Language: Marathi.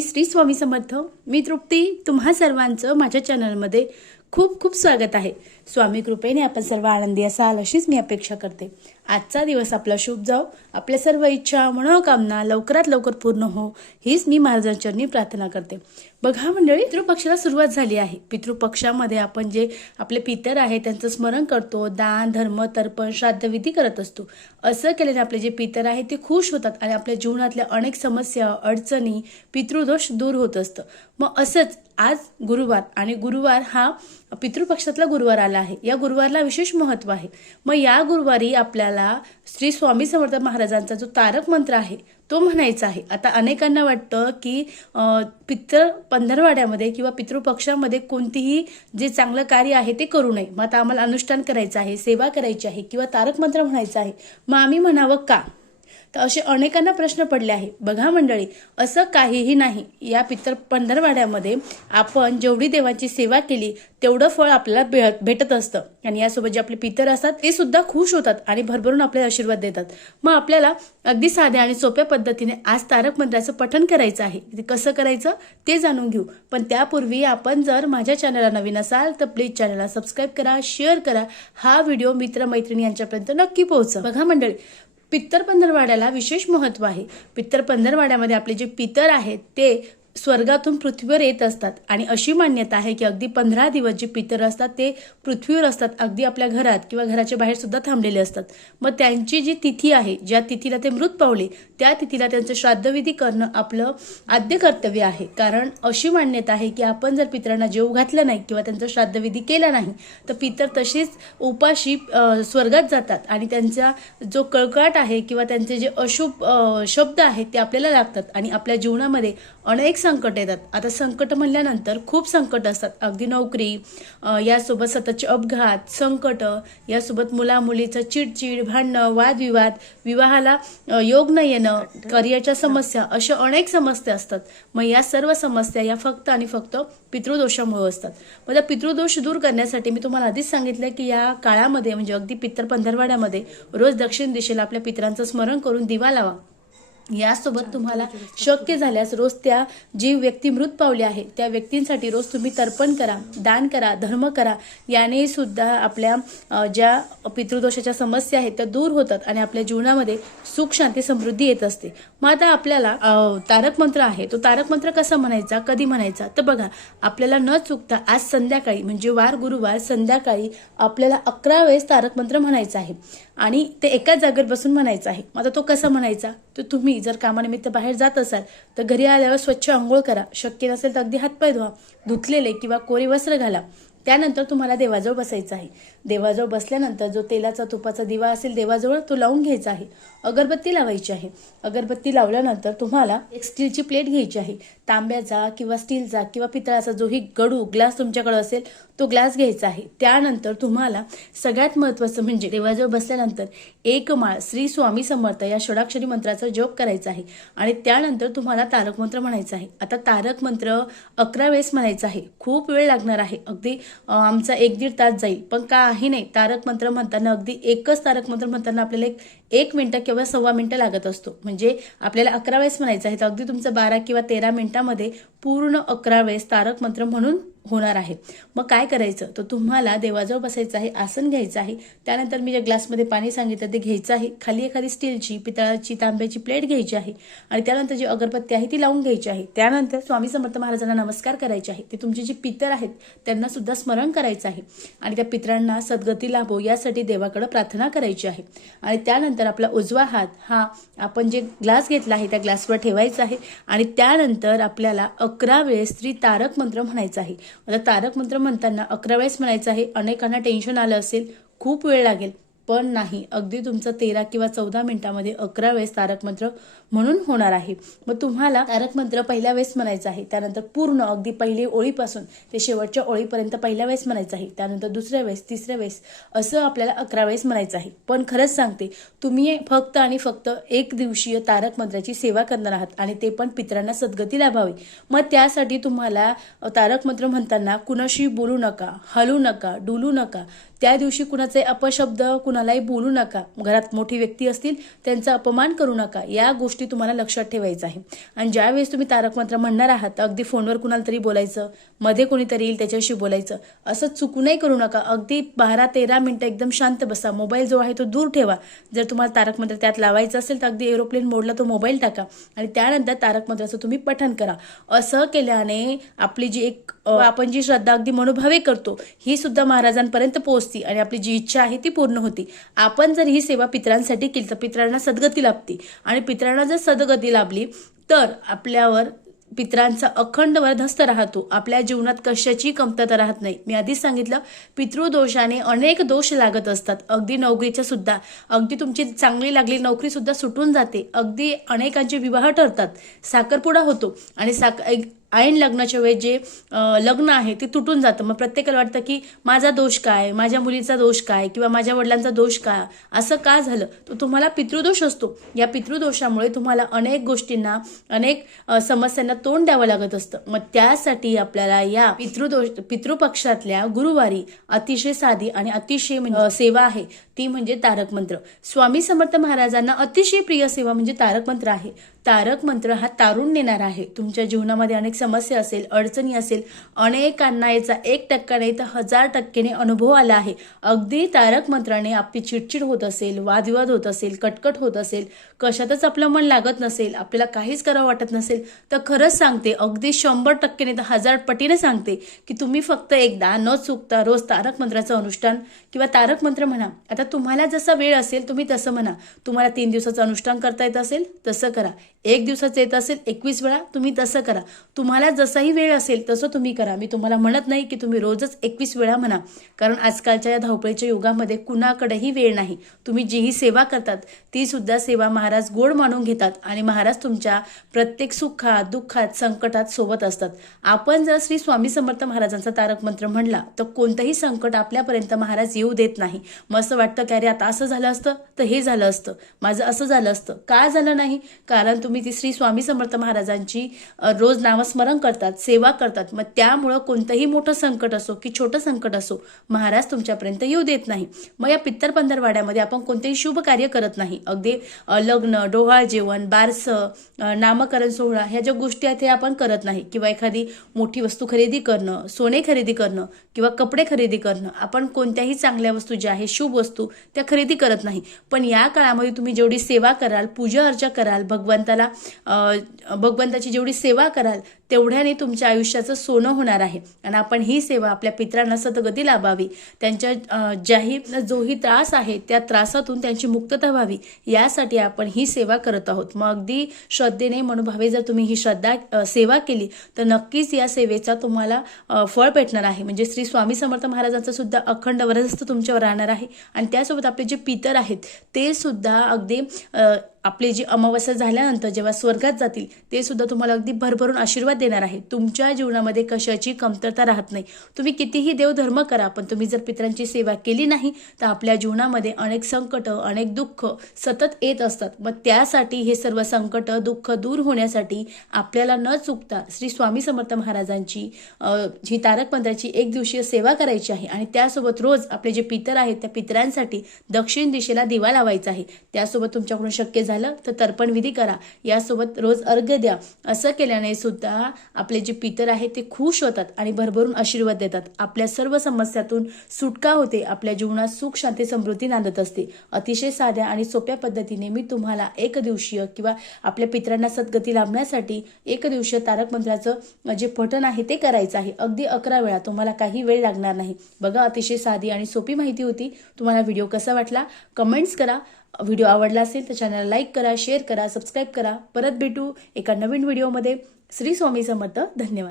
श्री स्वामी समर्थ. मी तृप्ती. तुम्हा सर्वांचं माझ्या चॅनलमध्ये खूप खूप स्वागत आहे. स्वामी कृपेने आपण सर्व आनंदी असाल अशीच मी अपेक्षा करते. आजचा दिवस आपला शुभ जाओ. आपल्या सर्व इच्छा मनोकामना लवकरात लवकर पूर्ण हो हीच मी महाराजांचरणी प्रार्थना करते. बघा मंडळी, पितृपक्षाला सुरुवात झाली आहे. पितृपक्षामध्ये आपण जे आपले पितर आहे त्यांचं स्मरण करतो, दान धर्म तर्पण श्राद्ध विधी करत असतो. असं केल्याने आपले जे पितर आहे ते खुश होतात आणि आपल्या जीवनातल्या अनेक समस्या अडचणी पितृदोष दूर होत असतं. मग असंच आज गुरुवार आणि गुरुवार हा पितृपक्षातला गुरुवार आला आहे. या गुरुवारला विशेष महत्व आहे. मग या गुरुवारी आपल्याला श्री स्वामी समर्थ महाराजांचा जो तारक मंत्र आहे तो म्हणायचा आहे. आता अनेकांना वाटतं की पितृ पंधरवाड्यामध्ये किंवा पितृपक्षामध्ये कोणतीही जे चांगलं कार्य आहे ते करू नये. मग आता आम्हाला अनुष्ठान करायचं आहे, सेवा करायची आहे किंवा तारक मंत्र म्हणायचं आहे, मग आम्ही म्हणावं का? तर असे अनेकांना प्रश्न पडले आहे. बघा मंडळी, असं काहीही नाही. या पितर पंधरवाड्यामध्ये आपण जेवढी देवाची सेवा केली तेवढं फळ आपल्याला भेटत असतं आणि यासोबत जे आपले पितर असतात ते सुद्धा खुश होतात आणि भरभरून आपल्याला आशीर्वाद देतात. मग आपल्याला अगदी साध्या आणि सोप्या पद्धतीने आज तारक मंत्राचं पठण करायचं आहे. ते कसं करायचं ते जाणून घेऊ. पण त्यापूर्वी आपण जर माझ्या चॅनलला नवीन असाल तर प्लीज चॅनलला सबस्क्राईब करा, शेअर करा. हा व्हिडिओ मित्रमैत्रिणी यांच्यापर्यंत नक्की पोहोचा. बघा मंडळी, पित्तर पंधरवाड्याला विशेष महत्व आहे. पित्तर पंधरवाड्यामध्ये आपले जे पितर आहेत ते स्वर्गातून पृथ्वीवर येत असतात आणि अशी मान्यता आहे की अगदी 15 दिवस जे पितर असतात ते पृथ्वीवर असतात, अगदी आपल्या घरात किंवा घराच्या बाहेर सुद्धा थांबलेले असतात. मग त्यांची जी तिथी आहे, ज्या तिथीला ते मृत पावले त्या तिथीला त्यांचं श्राद्धविधी करणं आपलं आद्य कर्तव्य आहे. कारण अशी मान्यता आहे की आपण जर पितरांना जेवू घातलं नाही किंवा त्यांचा श्राद्धविधी केला नाही तर पितर तशीच उपाशी स्वर्गात जातात आणि त्यांचा जो कळकळाट आहे किंवा त्यांचे जे अशुभ शब्द आहेत ते आपल्याला लागतात आणि आपल्या जीवनामध्ये अनेक संकट येतात. आता संकट म्हणल्यानंतर खूप संकट असतात. अगदी नोकरी, यासोबत सततचे अपघात, संकट, यासोबत मुलामुलीचं चिडचिड, भांडणं, वादविवाद, विवाहाला योग न येणं, करिअरच्या समस्या, अशा अनेक समस्या असतात. मग या सर्व समस्या या फक्त आणि फक्त पितृदोषामुळे असतात. मग त्या पितृदोष दूर करण्यासाठी मी तुम्हाला आधीच सांगितलं की या काळामध्ये म्हणजे अगदी पितर पंधरवाड्यामध्ये रोज दक्षिण दिशेला आपल्या पितरांचं स्मरण करून दिवा लावा. यासोबत तुम्हाला शक्य झाल्यास रोज त्या जी व्यक्ती मृत पावली आहे त्या व्यक्तींसाठी रोज तुम्ही तर्पण करा, दान करा, धर्म करा. याने सुद्धा आपल्या ज्या पितृदोषाच्या समस्या आहेत त्या दूर होतात आणि आपल्या जीवनामध्ये सुख शांती समृद्धी येत असते. मग आता आपल्याला तारक मंत्र आहे, तो तारक मंत्र कसा म्हणायचा, कधी म्हणायचा, तर बघा आपल्याला न चुकता आज संध्याकाळी म्हणजे वार गुरुवार संध्याकाळी आपल्याला 11 वेळेस तारक मंत्र म्हणायचा आहे आणि ते एकाच जागेवर बसून म्हणायचं आहे. आता तो कसा म्हणायचा, तर तुम्ही जर कामानिमित्त बाहेर जात असाल तर घरी आल्यावर स्वच्छ आंघोळ करा. शक्य नसेल तर अगदी हातपाय धुवा, धुतलेले किंवा कोरी वस्त्र घाला. त्यानंतर तुम्हाला देवाजवळ बसायचं आहे. देवाजवळ बसल्यानंतर जो तेलाचा तुपाचा दिवा असेल देवाजवळ तो लावून घ्यायचा आहे. अगरबत्ती लावायची आहे. अगरबत्ती लावल्यानंतर तुम्हाला एक स्टीलची प्लेट घ्यायची आहे. तांब्याचा किंवा स्टीलचा किंवा पितळाचा जोही गडू ग्लास तुमच्याकडे असेल तो ग्लास घ्यायचा आहे. त्यानंतर तुम्हाला सगळ्यात महत्त्वाचं म्हणजे देवाजवळ बसल्यानंतर एक माळ श्री स्वामी समर्थ या षडाक्षरी मंत्राचा जप करायचा आहे आणि त्यानंतर तुम्हाला तारक मंत्र म्हणायचा आहे. आता तारक मंत्र 11 वेळेस म्हणायचा आहे. खूप वेळ लागणार आहे, अगदी आमचा 1-1.5 तास जाईल. पण काही नाही, तारक मंत्र म्हणताना अगदी एकच तारक मंत्र म्हणताना आपल्याला एक मिनिटं किंवा 1.25 मिनिटं लागत असतो. म्हणजे आपल्याला 11 वेळेस म्हणायचं आहे तर अगदी तुमचं 12 किंवा 13 मिनिटामध्ये पूर्ण 11 वेळेस तारक मंत्र म्हणून होणार आहे. मग काय करायचं, तर तुम्हाला देवाजवळ बसायचं आहे, आसन घ्यायचं आहे. त्यानंतर मी ज्या ग्लासमध्ये पाणी सांगितलं ते घ्यायचं आहे. खाली एखादी स्टीलची, पितळाची, तांब्याची प्लेट घ्यायची आहे आणि त्यानंतर जी अगरबत्ती आहे ती लावून घ्यायची आहे. त्यानंतर स्वामी समर्थ महाराजांना नमस्कार करायचे आहे. ते तुमचे जे पितर आहेत त्यांना सुद्धा स्मरण करायचं आहे आणि त्या पितरांना सद्गती लाभो यासाठी देवाकडे प्रार्थना करायची आहे. आणि त्यानंतर आपला उजवा हात हा आपण जे ग्लास घेतला आहे त्या ग्लासवर ठेवायचा आहे आणि त्यानंतर आपल्याला 11 वेळेस श्री तारक मंत्र म्हणायचं आहे. आता तारक मंत्र म्हणताना 11 वेळेस म्हणायचं आहे. अनेकांना टेन्शन आलं असेल, खूप वेळ लागेल, पण नाही, अगदी तुमचं 13 किंवा 14 मिनिटामध्ये 11 वेळेस तारक मंत्र म्हणून होणार आहे. मग तुम्हाला तारक मंत्र पहिल्या वेळेस म्हणायचं आहे. त्यानंतर पूर्ण अगदी पहिली ओळीपासून ते शेवटच्या ओळीपर्यंत पहिल्या वेळेस म्हणायचं आहे. त्यानंतर दुसऱ्या वेळेस, तिसऱ्या वेळेस, असं आपल्याला 11 वेळेस म्हणायचं आहे. पण खरंच सांगते, तुम्ही फक्त आणि फक्त एक दिवसीय तारक मंत्राची सेवा करणार आहात आणि ते पण पितरांना सद्गती लाभावी. मग त्यासाठी तुम्हाला तारक मंत्र म्हणताना कुणाशी बोलू नका, हलू नका, डुलू नका. त्या दिवशी कुणाचे अपशब्द कुणालाही बोलू नका, घरात मोठी व्यक्ती असतील त्यांचा अपमान करू नका, या गोष्टी तुम्हाला लक्षात ठेवायचं आहे. आणि ज्यावेळेस तुम्ही तारक मंत्र म्हणणार आहात अगदी फोनवर कुणाला तरी बोलायचं, मध्ये कोणीतरी येईल त्याच्याशी बोलायचं, असं चुकूनही करू नका. अगदी 12-13 मिनिटं एकदम शांत बसा, मोबाईल जो आहे तो दूर ठेवा. जर तुम्हाला तारक मंत्र त्यात लावायचं असेल तर अगदी एरोप्लेन मोडला तो मोबाईल टाका आणि त्यानंतर तारक मंत्राचं तुम्ही पठण करा. असं केल्याने आपली जी आपण जी श्रद्धा अगदी मनोभावे करतो ही सुद्धा महाराजांपर्यंत पोहोचती आणि आपली जी इच्छा आहे ती पूर्ण होती. आपण जर ही सेवा पितरांसाठी केली तर पितरांना सद्गती लाभते आणि पितरांना जर सद्गती लाभली तर आपल्यावर पितरांचा अखंड वरदहस्त राहतो. आपल्या जीवनात कशाची कमतरता राहत नाही. मी आधीच सांगितलं, पितृदोषाने अनेक दोष लागत असतात. अगदी नोकरीच्या सुद्धा, अगदी तुमची चांगली लागलेली नोकरी सुद्धा सुटून जाते. अगदी अनेकांचे विवाह ठरतात, साखरपुडा होतो आणि ऐन लग्नाच्या वेळेस जे लग्न आहे ते तुटून जातं. मग प्रत्येकाला वाटतं की माझा दोष काय, माझ्या मुलीचा दोष काय, किंवा माझ्या वडिलांचा दोष काय, असं का झालं. तो तुम्हाला पितृदोष असतो. या पितृदोषामुळे तुम्हाला अनेक गोष्टींना, अनेक समस्यांना तोंड द्यावं लागत असतं. मग त्यासाठी आपल्याला या पितृपक्षातल्या गुरुवारी अतिशय साधी आणि अतिशय सेवा आहे ती म्हणजे तारक मंत्र. स्वामी समर्थ महाराजांना अतिशय प्रिय सेवा म्हणजे तारक मंत्र आहे. तारक मंत्र हा तारून नेणार आहे. तुमच्या जीवनामध्ये अनेक समस्या असेल, अडचणी असेल, अनेकांना याचा 1% नाही तर 1000% अनुभव आला आहे. अगदी तारक मंत्राने आपली चिडचिड होत असेल, वादविवाद होत असेल, कटकट होत असेल, कशातच आपलं मन लागत नसेल, आपल्याला काहीच करावं वाटत नसेल, तर खरंच सांगते अगदी 100% नाही तर 1000 पटीने सांगते की तुम्ही फक्त एकदा न चुकता रोज तारक मंत्राचं अनुष्ठान किंवा तारक मंत्र म्हणा. आता तुम्हाला जसा वेळ असेल तुम्ही तसं म्हणा. तुम्हाला 3 दिवसाचं अनुष्ठान करता येत असेल तसं करा. 1 दिवसाचं येत असेल 21 वेळा तुम्ही तसं करा. तुम्हाला जसाही वेळ असेल तसं तुम्ही करा. मी तुम्हाला म्हणत नाही की तुम्ही रोजच 21 वेळा म्हणा, कारण आजकालच्या या धावपळीच्या युगामध्ये कुणाकडेही वेळ नाही. तुम्ही जीही सेवा करतात ती सुद्धा सेवा महाराज गोड मानून घेतात आणि महाराज तुमच्या प्रत्येक सुखात, दुःखात, संकटात सोबत असतात. आपण जर श्री स्वामी समर्थ महाराजांचा तारक मंत्र म्हणला तर कोणतंही संकट आपल्यापर्यंत महाराज येऊ देत नाही. मग असं वाटतं की अरे आता असं झालं असतं तर हे झालं असतं, माझं असं झालं असतं, का झालं नाही, कारण तुम्ही ती श्री स्वामी समर्थ महाराजांची रोज नामस्मरण करतात, सेवा करतात. मग त्यामुळं कोणतंही मोठं संकट असो की छोटं संकट असो महाराज तुमच्यापर्यंत येऊ देत नाही. मग या पित्तर पंधरवाड्यामध्ये आपण कोणतेही शुभ कार्य करत नाही. अगदी लग्न, डोहाळ जेवण, बारसं, नामकरण सोहळा ह्या ज्या गोष्टी आहेत हे आपण करत नाही. किंवा एखादी मोठी वस्तू खरेदी करणं, सोने खरेदी करणं किंवा कपडे खरेदी करणं, आपण कोणत्याही चांगल्या वस्तू ज्या आहेत, शुभ वस्तू त्या खरेदी करत नाही. पण या काळामध्ये तुम्ही जेवढी सेवा कराल, पूजा अर्चा कराल, भगवंताची जेवढी सेवा कराल तेवढ्याने तुमच्या आयुष्याचं सोनं होणार आहे. आणि आपण ही सेवा आपल्या पितरांना सद्गती लाभावी, त्यांच्या जोही त्रास आहे त्या त्रासातून त्यांची मुक्तता व्हावी, यासाठी आपण ही सेवा करत आहोत. मग अगदी श्रद्धेने, मनोभावे जर तुम्ही ही सेवा केली तर नक्कीच या सेवेचा तुम्हाला फळ भेटणार आहे. म्हणजे श्री स्वामी समर्थ महाराजांचं सुद्धा अखंड वरदहस्त तुमच्यावर राहणार आहे. आणि त्यासोबत आपले जे पितर आहेत ते सुद्धा अगदी आपली जी अमावस्या झाल्यानंतर जेव्हा स्वर्गात जातील ते सुद्धा तुम्हाला अगदी भरभरून आशीर्वाद देणार आहे. तुमच्या जीवनामध्ये कशाची कमतरता राहत नाही. तुम्ही कितीही देवधर्म करा, पण तुम्ही जर पितरांची सेवा केली नाही तर आपल्या जीवनामध्ये अनेक संकट, अनेक दुःख सतत येत असतात. मग त्यासाठी हे सर्व संकट, दुःख दूर होण्यासाठी आपल्याला न चुकता श्री स्वामी समर्थ महाराजांची जी तारक मंत्राची 1 दिवसीय सेवा करायची आहे. आणि त्यासोबत रोज आपले जे पितर आहेत त्या पितरांसाठी दक्षिण दिशेला दिवा लावायचा आहे. त्यासोबत तुमच्याकडून शक्य झालं तर तर्पण विधी करा, यासोबत रोज अर्घ्य द्या. असं केल्याने सुद्धा आपले जे पितर आहेत ते खुश होतात आणि भरभरून आशीर्वाद देतात. आपल्या सर्व समस्यातून सुटका होते, आपल्या जीवनात सुख, शांती, समृद्धी नांदत असते. अतिशय साध्या आणि सोप्या पद्धतीने मी तुम्हाला 1 दिवसीय किंवा आपल्या पितरांना सद्गती लाभण्यासाठी 1 दिवसीय तारक मंत्राचं जे पठण आहे ते करायचं आहे. अगदी 11 वेळा, तुम्हाला काही वेळ लागणार नाही. बघा, अतिशय साधी आणि सोपी माहिती होती. तुम्हाला व्हिडिओ कसा वाटला कमेंट्स करा. व्हिडिओ आवडला असेल तर चॅनलला लाईक करा, शेअर करा, सबस्क्राईब करा. परत भेटू एका नवीन व्हिडिओमध्ये. श्री स्वामी समर्थ. धन्यवाद.